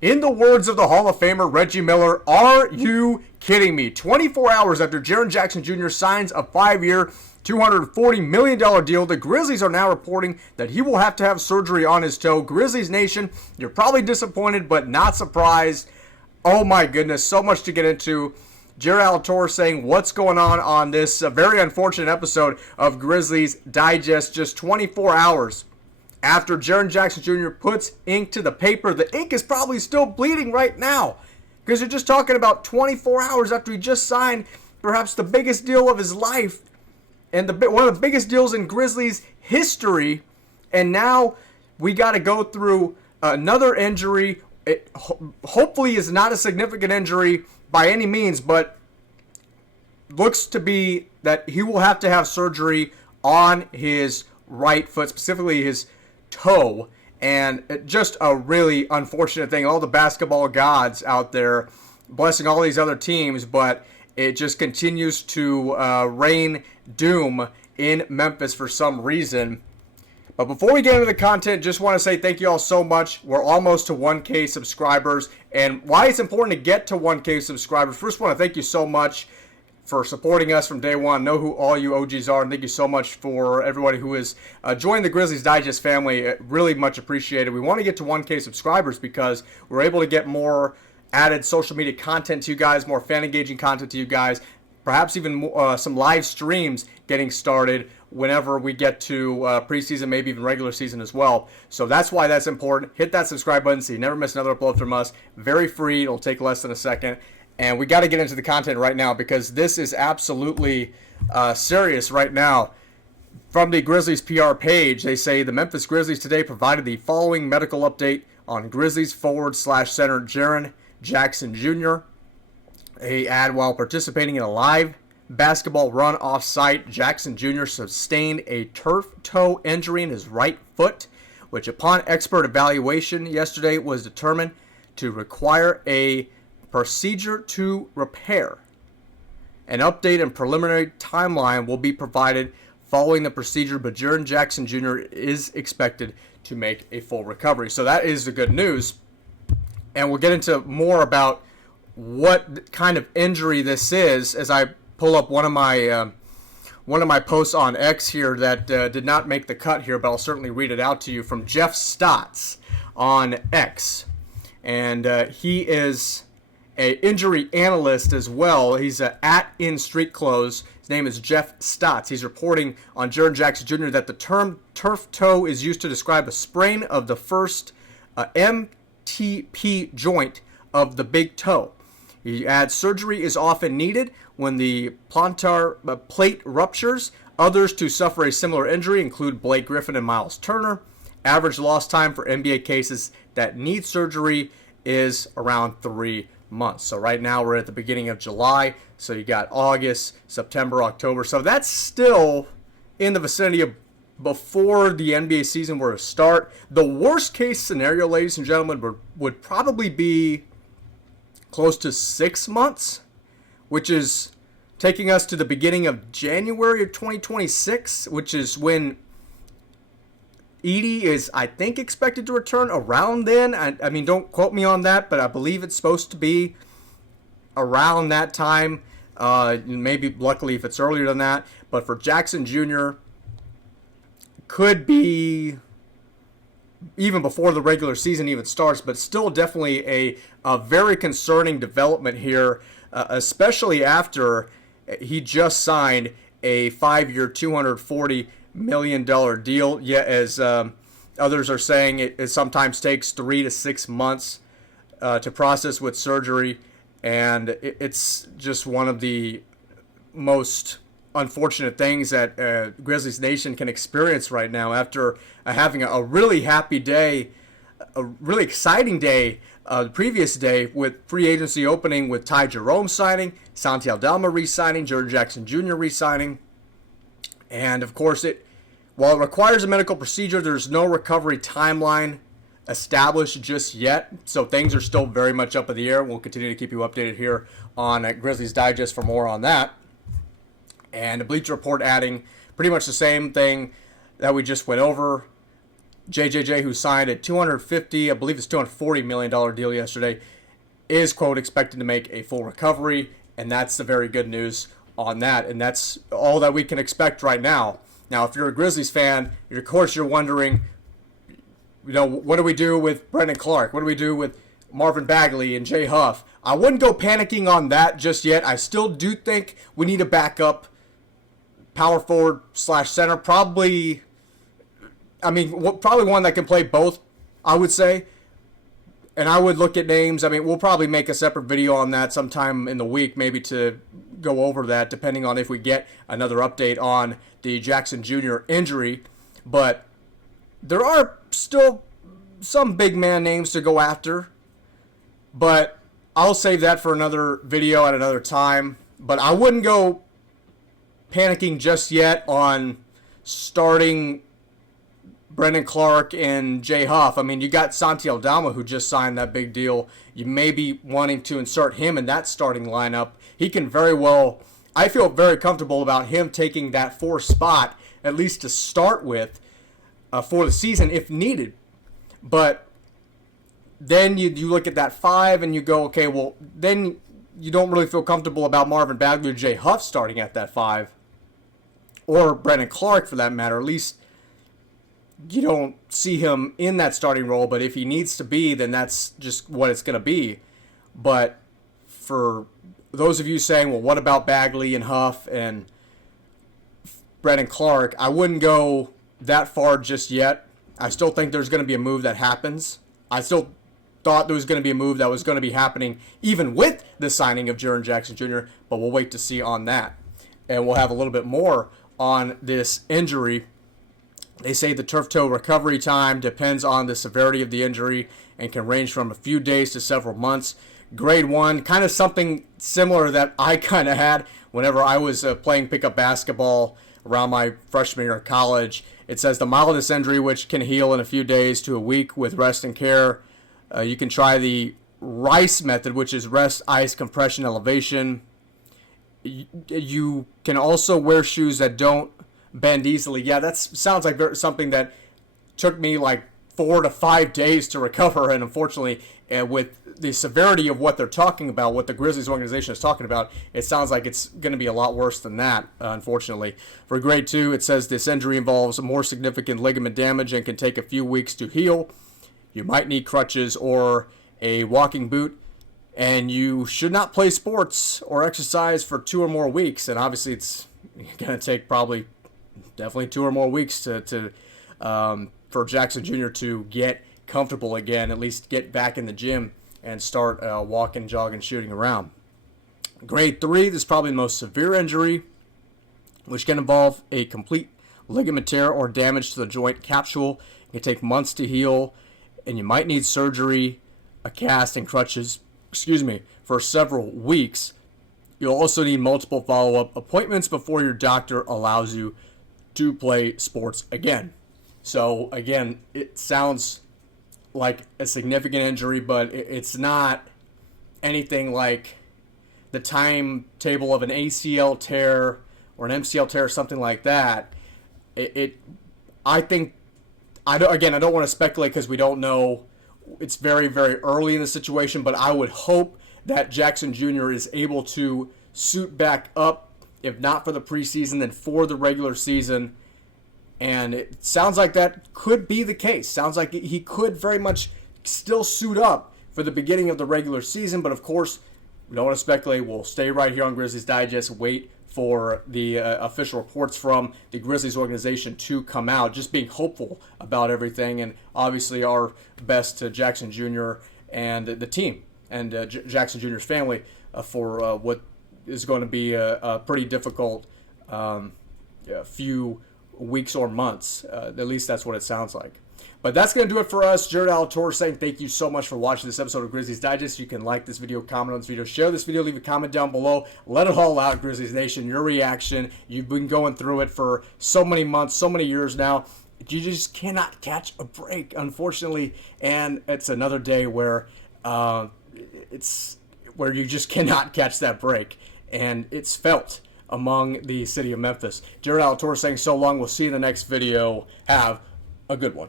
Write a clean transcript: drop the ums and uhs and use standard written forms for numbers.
In the words of the Hall of Famer Reggie Miller, are you kidding me? 24 hours after Jaren Jackson Jr. signs a 5-year, $240 million deal, the Grizzlies are now reporting that he will have to have surgery on his toe. Grizzlies Nation, you're probably disappointed but not surprised. Oh my goodness, so much to get into. Jerry Alatorre saying what's going on this very unfortunate episode of Grizzlies Digest just 24 hours after Jaren Jackson Jr. puts ink to the paper. The ink is probably still bleeding right now because you're just talking about 24 hours after he just signed perhaps the biggest deal of his life and one of the biggest deals in Grizzlies history. And now we got to go through another injury. It hopefully is not a significant injury by any means, but looks to be that he will have to have surgery on his right foot, specifically his toe, and just a really unfortunate thing. All the basketball gods out there blessing all these other teams, but it just continues to rain doom in Memphis for some reason. But before we get into the content, just want to say thank you all so much. We're almost to 1K subscribers, and why it's important to get to 1K subscribers. First, I want to thank you so much for supporting us from day one. Know who all you OGs are, and thank you so much for everybody who has joined the Grizzlies Digest family. Really much appreciated. We want to get to 1K subscribers because we're able to get more added social media content to you guys, more fan engaging content to you guys, perhaps even some live streams getting started whenever we get to preseason, maybe even regular season as well. So that's why that's important. Hit that subscribe button so you never miss another upload from us. Very free. It'll take less than a second. And we got to get into the content right now because this is absolutely serious right now. From the Grizzlies PR page, they say the Memphis Grizzlies today provided the following medical update on Grizzlies forward/center Jaren Jackson Jr. They add, while participating in a live basketball run off-site, Jackson Jr. sustained a turf toe injury in his right foot, which upon expert evaluation yesterday was determined to require a procedure to repair. An update and preliminary timeline will be provided following the procedure, but Jaren Jackson Jr. is expected to make a full recovery. So that is the good news. And we'll get into more about what kind of injury this is as I pull up one of my posts on X here that did not make the cut here, but I'll certainly read it out to you from Jeff Stotts on X. And he is an injury analyst as well. He's at In Street Clothes. His name is Jeff Stotts. He's reporting on Jaren Jackson Jr. that the term turf toe is used to describe a sprain of the first MTP joint of the big toe. He adds surgery is often needed when the plantar plate ruptures. Others to suffer a similar injury include Blake Griffin and Miles Turner. Average lost time for NBA cases that need surgery is around 3 months. So right now we're at the beginning of July. So you got August, September, October. So that's still in the vicinity of before the NBA season were to start. The worst case scenario, ladies and gentlemen, would probably be close to 6 months, which is taking us to the beginning of January of 2026, which is when Edie is, I think, expected to return around then. I mean, don't quote me on that, but I believe it's supposed to be around that time. Maybe, luckily, if it's earlier than that. But for Jackson Jr., could be even before the regular season even starts, but still definitely a very concerning development here, especially after he just signed a 5-year, $240 million deal. Yet, as others are saying, it sometimes takes 3 to 6 months to process with surgery, and it's just one of the most unfortunate things that Grizzlies Nation can experience right now after having a really happy day, a really exciting day the previous day with free agency opening with Jerome signing, Santi Aldama re-signing, Jaren Jackson Jr. re-signing. And of course, while it requires a medical procedure, there's no recovery timeline established just yet. So things are still very much up in the air. We'll continue to keep you updated here on Grizzlies Digest for more on that. And the Bleacher Report adding pretty much the same thing that we just went over. JJJ, who signed a $250, I believe it's $240 million deal yesterday, is, quote, expected to make a full recovery, and that's the very good news on that, and that's all that we can expect right now. Now, if you're a Grizzlies fan, of course you're wondering, what do we do with Brendan Clark? What do we do with Marvin Bagley and Jay Huff? I wouldn't go panicking on that just yet. I still do think we need a backup power forward / center. Probably one that can play both, I would say. And I would look at names. We'll probably make a separate video on that sometime in the week, maybe to go over that, depending on if we get another update on the Jackson Jr. injury. But there are still some big man names to go after. But I'll save that for another video at another time. But I wouldn't go panicking just yet on starting Brendan Clark and Jay Huff. You got Santi Aldama, who just signed that big deal. You may be wanting to insert him in that starting lineup. He can very well, I feel very comfortable about him taking that 4 spot, at least to start with, for the season if needed. But then you look at that 5 and you go, okay, well, then you don't really feel comfortable about Marvin Bagley or Jay Huff starting at that 5. Or Brendan Clark, for that matter. At least you don't see him in that starting role, but if he needs to be, then that's just what it's going to be. But for those of you saying, well, what about Bagley and Huff and Brendan Clark, I wouldn't go that far just yet. I still think there's going to be a move that happens. I still thought there was going to be a move that was going to be happening even with the signing of Jaren Jackson Jr., but we'll wait to see on that. And we'll have a little bit more on this injury. They say the turf toe recovery time depends on the severity of the injury and can range from a few days to several months. Grade 1, kind of something similar that I kind of had whenever I was playing pickup basketball around my freshman year of college. It says the mildest injury, which can heal in a few days to a week with rest and care. You can try the RICE method, which is rest, ice, compression, elevation. You can also wear shoes that don't bend easily. Yeah, that sounds like something that took me like 4 to 5 days to recover, and unfortunately, with the severity of what they're talking about, what the Grizzlies organization is talking about, it sounds like it's going to be a lot worse than that, unfortunately. For grade 2, it says this injury involves more significant ligament damage and can take a few weeks to heal. You might need crutches or a walking boot, and you should not play sports or exercise for 2 or more weeks, and obviously it's going to take definitely 2 or more weeks for Jackson Jr. to get comfortable again, at least get back in the gym and start walking, jogging, shooting around. Grade 3, this is probably the most severe injury, which can involve a complete ligament tear or damage to the joint capsule. It can take months to heal, and you might need surgery, a cast, and crutches, for several weeks. You'll also need multiple follow-up appointments before your doctor allows you to play sports again. So, again, it sounds like a significant injury, but it's not anything like the timetable of an ACL tear or an MCL tear or something like that. I don't want to speculate because we don't know. It's very, very early in the situation, but I would hope that Jackson Jr. is able to suit back up, if not for the preseason, then for the regular season. And it sounds like that could be the case. Sounds like he could very much still suit up for the beginning of the regular season. But, of course, we don't want to speculate. We'll stay right here on Grizzlies Digest, wait for the official reports from the Grizzlies organization to come out. Just being hopeful about everything. And, obviously, our best to Jackson Jr. and the team and Jackson Jr.'s family for what is going to be a pretty difficult few weeks or months. At least that's what it sounds like. But that's going to do it for us. Jared Alatorre saying thank you so much for watching this episode of Grizzlies Digest. You can like this video, comment on this video, share this video, leave a comment down below. Let it all out, Grizzlies Nation, your reaction. You've been going through it for so many months, so many years now. You just cannot catch a break, unfortunately. And it's another day where you just cannot catch that break. And it's felt among the city of Memphis. Jared Alatorre saying so long. We'll see you in the next video. Have a good one.